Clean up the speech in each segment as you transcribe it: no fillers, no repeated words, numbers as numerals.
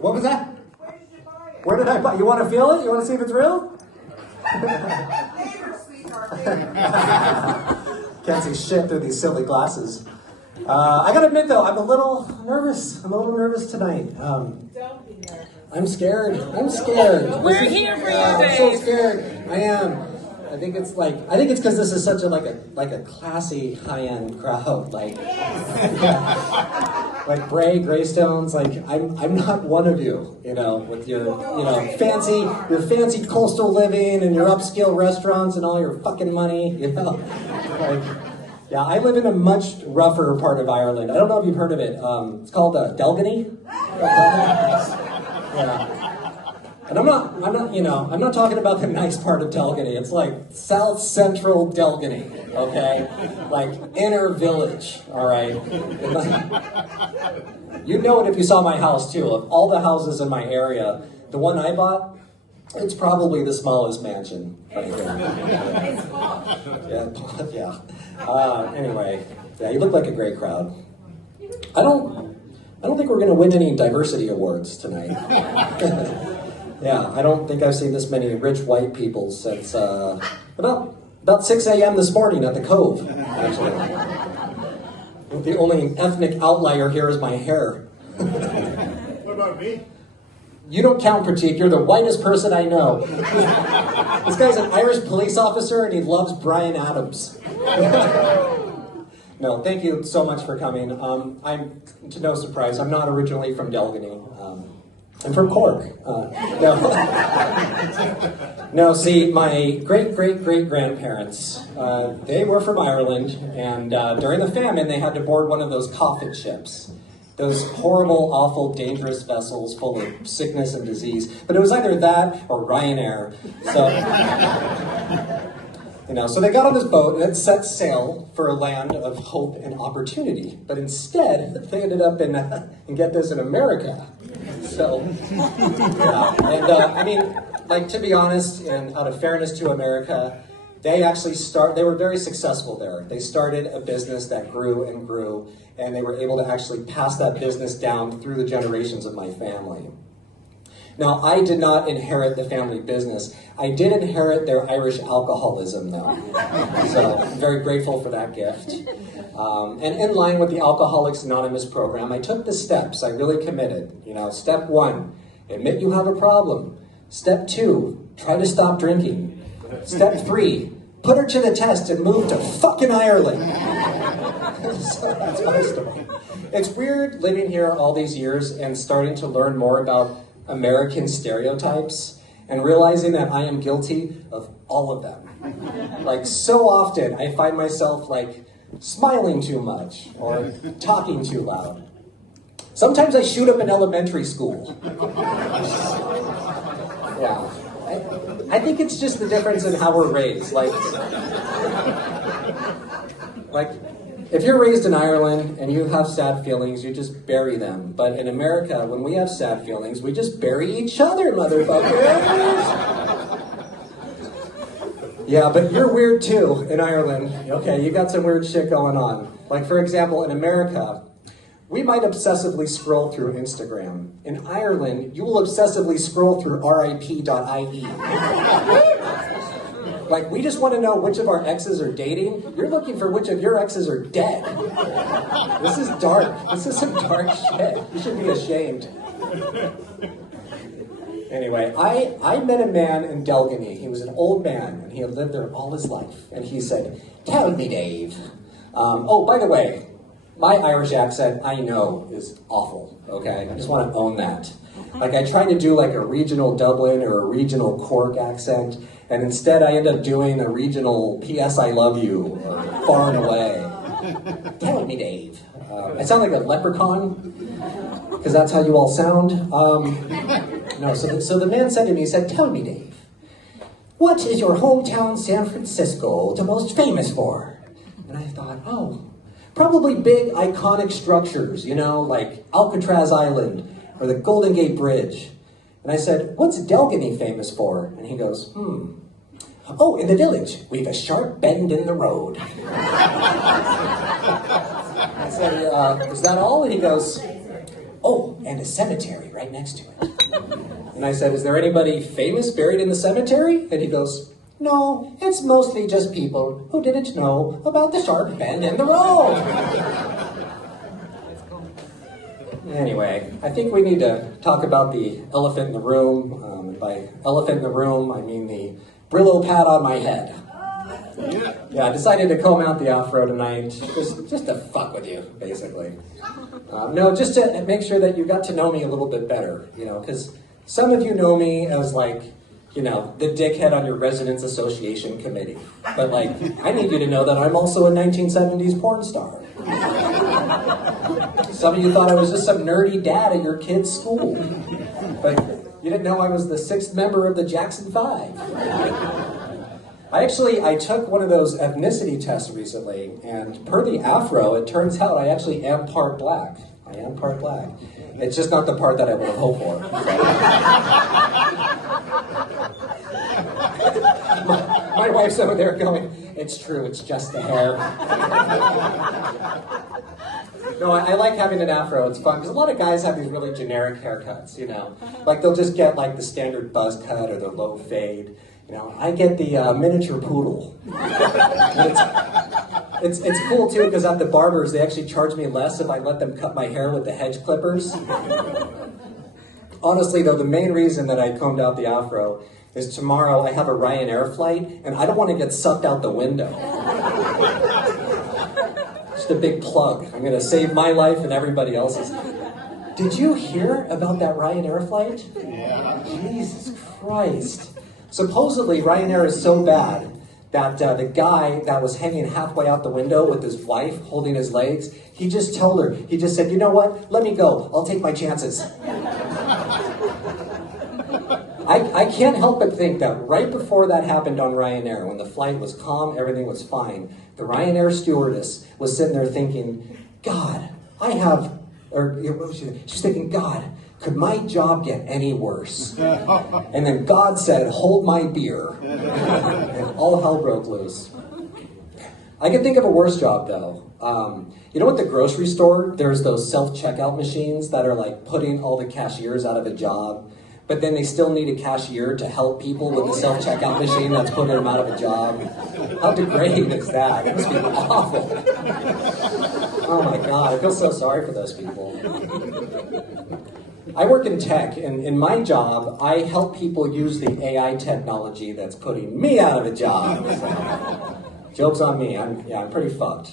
What was that? Where did I buy it? You want to feel it? You want to see if it's real? Can't see shit through these silly glasses. I gotta admit though, I'm a little nervous. I'm a little nervous tonight. Don't be nervous. I'm scared. I'm scared. We're here for you, I'm Dave. so scared. I am. I think it's because this is such a classy high-end crowd. Like Greystones. Like I'm not one of you. With your fancy coastal living and your upscale restaurants and all your fucking money. Yeah, I live in a much rougher part of Ireland. I don't know if you've heard of it. It's called Delgany. Yeah. And I'm not talking about the nice part of Delgany. It's like South Central Delgany, okay? Like inner village, all right? You'd know it if you saw my house too. Of all the houses in my area, the one I bought, it's probably the smallest mansion right here. Yeah. Anyway, yeah, you look like a great crowd. I don't think we're gonna win any diversity awards tonight. Yeah, I don't think I've seen this many rich white people since about 6 a.m. this morning at the Cove, actually. The only ethnic outlier here is my hair. What about me? You don't count, Pratik. You're the whitest person I know. This guy's an Irish police officer and he loves Bryan Adams. No, thank you so much for coming. I'm, to no surprise, I'm not originally from Delgany. I'm from Cork. No, see, my great-great-great-grandparents, they were from Ireland, and during the famine, they had to board one of those coffin ships. Those horrible, awful, dangerous vessels full of sickness and disease. But it was either that or Ryanair. So they got on this boat and it set sail for a land of hope and opportunity. But instead, they ended up in America. So, yeah. And to be honest, and out of fairness to America, they were very successful there. They started a business that grew and grew, and they were able to actually pass that business down through the generations of my family. Now, I did not inherit the family business. I did inherit their Irish alcoholism, though. So I'm very grateful for that gift. And in line with the Alcoholics Anonymous program, I took the steps. I really committed. Step 1, admit you have a problem. Step 2, try to stop drinking. Step 3, put her to the test and move to fucking Ireland. So that's my story. It's weird living here all these years and starting to learn more about American stereotypes and realizing that I am guilty of all of them. So often I find myself smiling too much or talking too loud. Sometimes I shoot up in elementary school. Yeah. I think it's just the difference in how we're raised. If you're raised in Ireland and you have sad feelings, you just bury them. But in America, when we have sad feelings, we just bury each other, motherfuckers. Yeah, but you're weird too in Ireland. Okay, you got some weird shit going on. For example, in America, we might obsessively scroll through Instagram. In Ireland, you will obsessively scroll through rip.ie. We just want to know which of our exes are dating. You're looking for which of your exes are dead. This is dark. This is some dark shit. You should be ashamed. Anyway, I met a man in Delgany. He was an old man, and he had lived there all his life. And he said, "Tell me, Dave." Oh, by the way, my Irish accent, I know, is awful, okay? I just want to own that. I tried to do a regional Dublin or a regional Cork accent, and instead I end up doing a regional P.S. I love you, or Far and Away. Tell me, Dave. I sound like a leprechaun, because that's how you all sound. So the man said to me, he said, "Tell me, Dave, what is your hometown San Francisco the most famous for?" And I thought, probably big iconic structures, like Alcatraz Island or the Golden Gate Bridge. And I said, "What's Delgany famous for?" And he goes, "Oh, in the village, we've a sharp bend in the road." I said, "Is that all?" And he goes, oh, and a cemetery right next to it. And I said, is there anybody famous buried in the cemetery? And he goes, no, it's mostly just people who didn't know about the sharp bend in the road. Anyway, I think we need to talk about the elephant in the room. And by elephant in the room, I mean the Brillo pad on my head. Yeah, I decided to comb out the afro tonight, just to fuck with you, basically. No, just to make sure that you got to know me a little bit better, because some of you know me as the dickhead on your residence association committee. But I need you to know that I'm also a 1970s porn star. Some of you thought I was just some nerdy dad at your kid's school. But you didn't know I was the 6th member of the Jackson 5. I took one of those ethnicity tests recently, and per the afro, it turns out I actually am part black. I am part black. It's just not the part that I would have hoped for. My wife's over there going, it's true, it's just the hair. No, I like having an afro. It's fun because a lot of guys have these really generic haircuts, they'll just get the standard buzz cut or the low fade. I get the miniature poodle. It's cool too because at the barbers they actually charge me less if I let them cut my hair with the hedge clippers. Honestly though, the main reason that I combed out the afro is tomorrow I have a Ryanair flight and I don't want to get sucked out the window. Just a big plug. I'm going to save my life and everybody else's. Did you hear about that Ryanair flight? Yeah. Jesus Christ. Supposedly, Ryanair is so bad that the guy that was hanging halfway out the window with his wife holding his legs, he just said, you know what? Let me go. I'll take my chances. I can't help but think that right before that happened on Ryanair, when the flight was calm, everything was fine, the Ryanair stewardess was sitting there thinking, God, she's thinking, God, could my job get any worse? And then God said, hold my beer. And all hell broke loose. I can think of a worse job, though. You know, at the grocery store, there's those self-checkout machines that are putting all the cashiers out of a job, but then they still need a cashier to help people with the self-checkout machine that's putting them out of a job. How degrading is that? It must be awful. Oh my God, I feel so sorry for those people. I work in tech, and in my job, I help people use the AI technology that's putting me out of a job. So, joke's on me. I'm pretty fucked.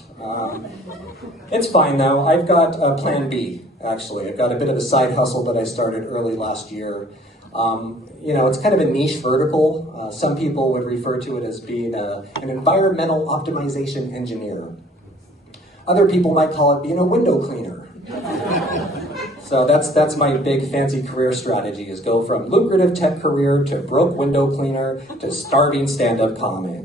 It's fine though. I've got a plan B. Actually, I've got a bit of a side hustle that I started early last year. It's kind of a niche vertical. Some people would refer to it as being an environmental optimization engineer. Other people might call it being a window cleaner. So that's my big fancy career strategy, is go from lucrative tech career to broke window cleaner to starving stand-up comic.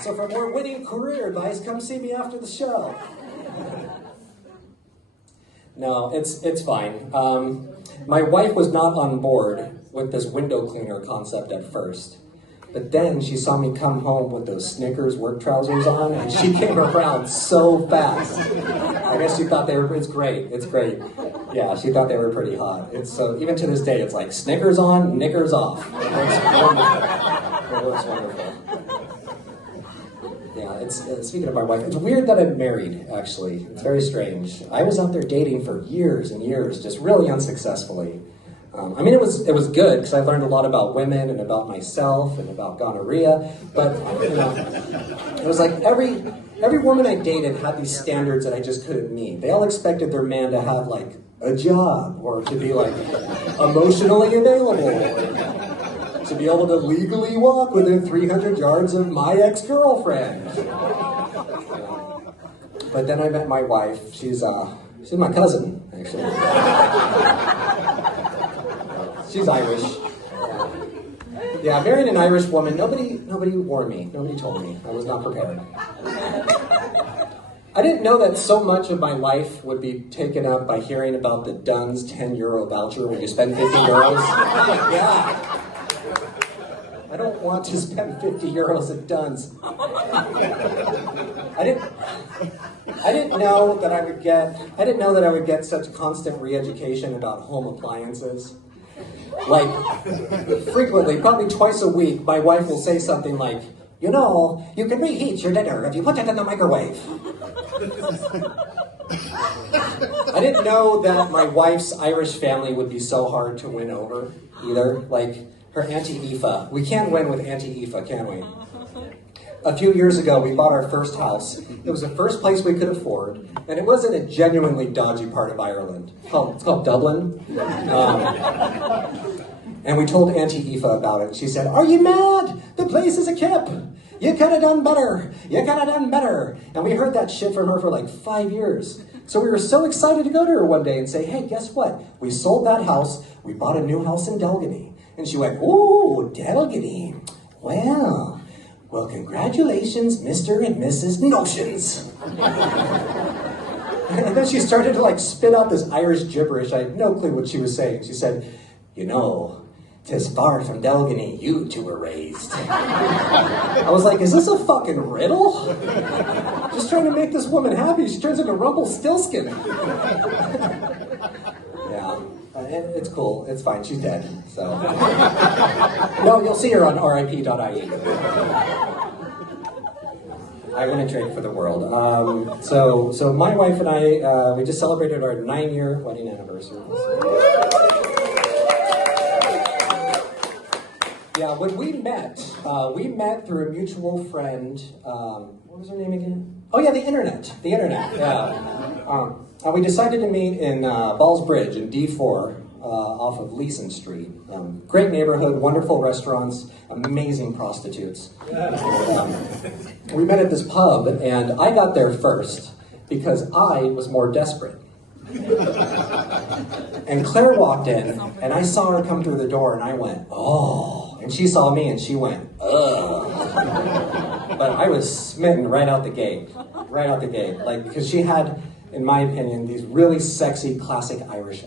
So for more winning career advice, come see me after the show. No, it's fine. My wife was not on board with this window cleaner concept at first. But then she saw me come home with those Snickers work trousers on, and she came around so fast. I guess she thought it's great. Yeah, she thought they were pretty hot. So even to this day, it's like Snickers on, knickers off. It looks wonderful. Yeah, speaking of my wife, it's weird that I'm married, actually. It's very strange. I was out there dating for years and years, just really unsuccessfully. It was good because I learned a lot about women and about myself and about gonorrhea, but it was like every woman I dated had these standards that I just couldn't meet. They all expected their man to have a job, or to be emotionally available, or to be able to legally walk within 300 yards of my ex-girlfriend. But then I met my wife. She's my cousin, actually. She's Irish. Yeah, marrying an Irish woman, nobody warned me. Nobody told me. I was not prepared. I didn't know that so much of my life would be taken up by hearing about the Dunn's 10 euro voucher where you spend 50 euros. Oh my God. I don't want to spend 50 euros at Dunn's. I didn't know that I didn't know that I would get such constant re-education about home appliances. Like, frequently, probably twice a week, my wife will say something like, you know, you can reheat your dinner if you put it in the microwave. I didn't know that my wife's Irish family would be so hard to win over, either. Like, her Auntie Aoife. We can't win with Auntie Aoife, can we? A few years ago, we bought our first house. It was the first place we could afford, and it wasn't a genuinely dodgy part of Ireland. It's called Dublin. And we told Auntie Aoife about it. She said, "Are you mad? The place is a kip. You could have done better. You could have done better." And we heard that shit from her for like 5 years. So we were so excited to go to her one day and say, "Hey, guess what? We sold that house. We bought a new house in Delgany." And she went, "Ooh, Delgany. Well, congratulations, Mr. and Mrs. Notions." And then she started to like spit out this Irish gibberish. I had no clue what she was saying. She said, "You know, 'tis far from Delgany you two were raised." I was like, is this a fucking riddle? Just trying to make this woman happy. She turns into Rumpelstiltskin. Yeah, it's cool. It's fine. She's dead. So no, you'll see her on RIP.ie. I wouldn't trade for the world. So my wife and I, we just celebrated our 9-year wedding anniversary. Yeah, when we met through a mutual friend. What was her name again? Oh yeah, the internet. Yeah. We decided to meet in Ballsbridge in D4 off of Leeson Street. Great neighborhood, wonderful restaurants, amazing prostitutes. We met at this pub, and I got there first because I was more desperate. And Claire walked in, and I saw her come through the door, and I went, "Oh." And she saw me, and she went, "Ugh." But I was smitten right out the gate. Like, because she had, in my opinion, these really sexy, classic Irish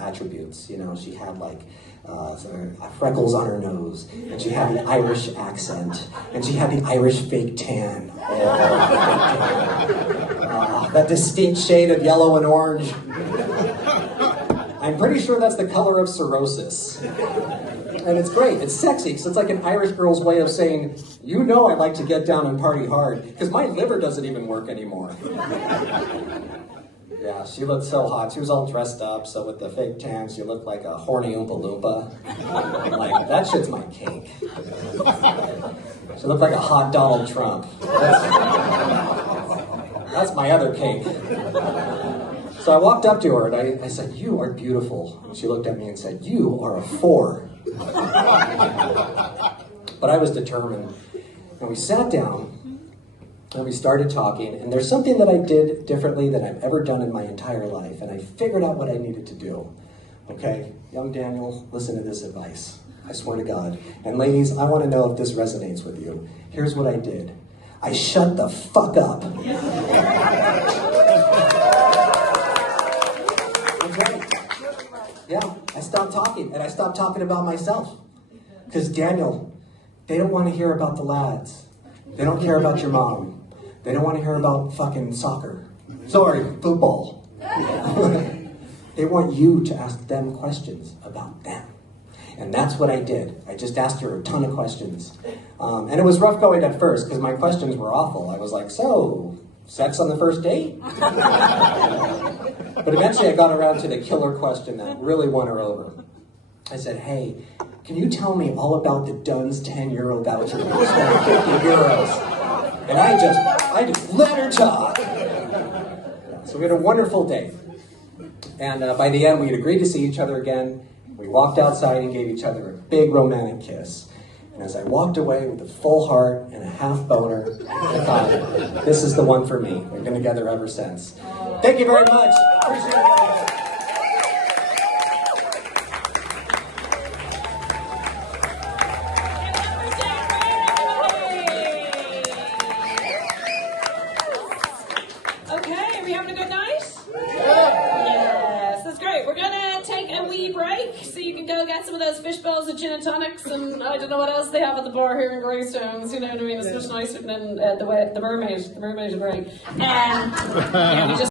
attributes. You know, she had like freckles on her nose, and she had the Irish accent, and she had the Irish fake tan. That distinct shade of yellow and orange. I'm pretty sure that's the color of cirrhosis. And it's great, it's sexy, because it's like an Irish girl's way of saying, you know I like to get down and party hard, because my liver doesn't even work anymore. Yeah, she looked so hot. She was all dressed up, so with the fake tan, she looked like a horny Oompa Loompa. Like, that shit's my kink. She looked like a hot Donald Trump. That's my other kink. So I walked up to her and I said, "You are beautiful." And she looked at me and said, "You are a 4." But I was determined. And we sat down and we started talking, and there's something that I did differently than I've ever done in my entire life, and I figured out what I needed to do. Okay, young Daniel, listen to this advice. I swear to God. And ladies, I want to know if this resonates with you. Here's what I did. I shut the fuck up. Yeah, I stopped talking, and I stopped talking about myself. Because Daniel, they don't want to hear about the lads. They don't care about your mom. They don't want to hear about fucking soccer. Sorry, football. They want you to ask them questions about them. And that's what I did. I just asked her a ton of questions. And it was rough going at first, because my questions were awful. I was like, "So, sex on the first date?" But eventually I got around to the killer question that really won her over. I said, "Hey, can you tell me all about the Dunn's 10 euro voucher that you spent 50 euros? And I just let her talk. So we had a wonderful day. And by the end, we had agreed to see each other again. We walked outside and gave each other a big romantic kiss. And as I walked away with a full heart and a half boner, I thought, this is the one for me. We've been together ever since. Thank you very much. Appreciate it. Okay, are we having a good night? Yes, that's great. We're gonna take a wee break so you can can go get some of those fish bowls of gin and tonics, and I don't know what else they have at the bar here in Greystones. You know what I mean? It's much nicer than the mermaid. The mermaid is great. Yeah, we just